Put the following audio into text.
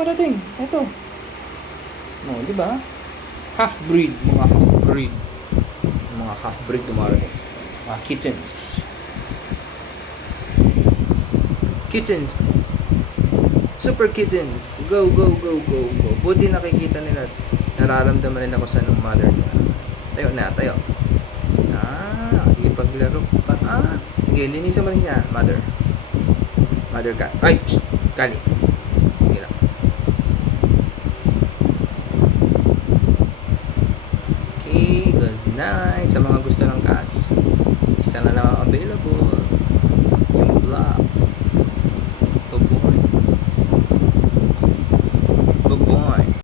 parating. Ito. No, di ba? Half-breed, mga half-breed. Mga half-breed dumarating. Mga kittens. Kittens. Super kittens. Go, go, go, go, go. Buti nakikita nila. Nararamdaman nila kung saan ang mother nila. Tayo na, tayo. Ipaglaro pa. Sige, linisan mo rin niya, mother. Mother cat. Ay! Kali. Sige lang. Okay, good night. Sa mga gusto ng cats, isa na lang available.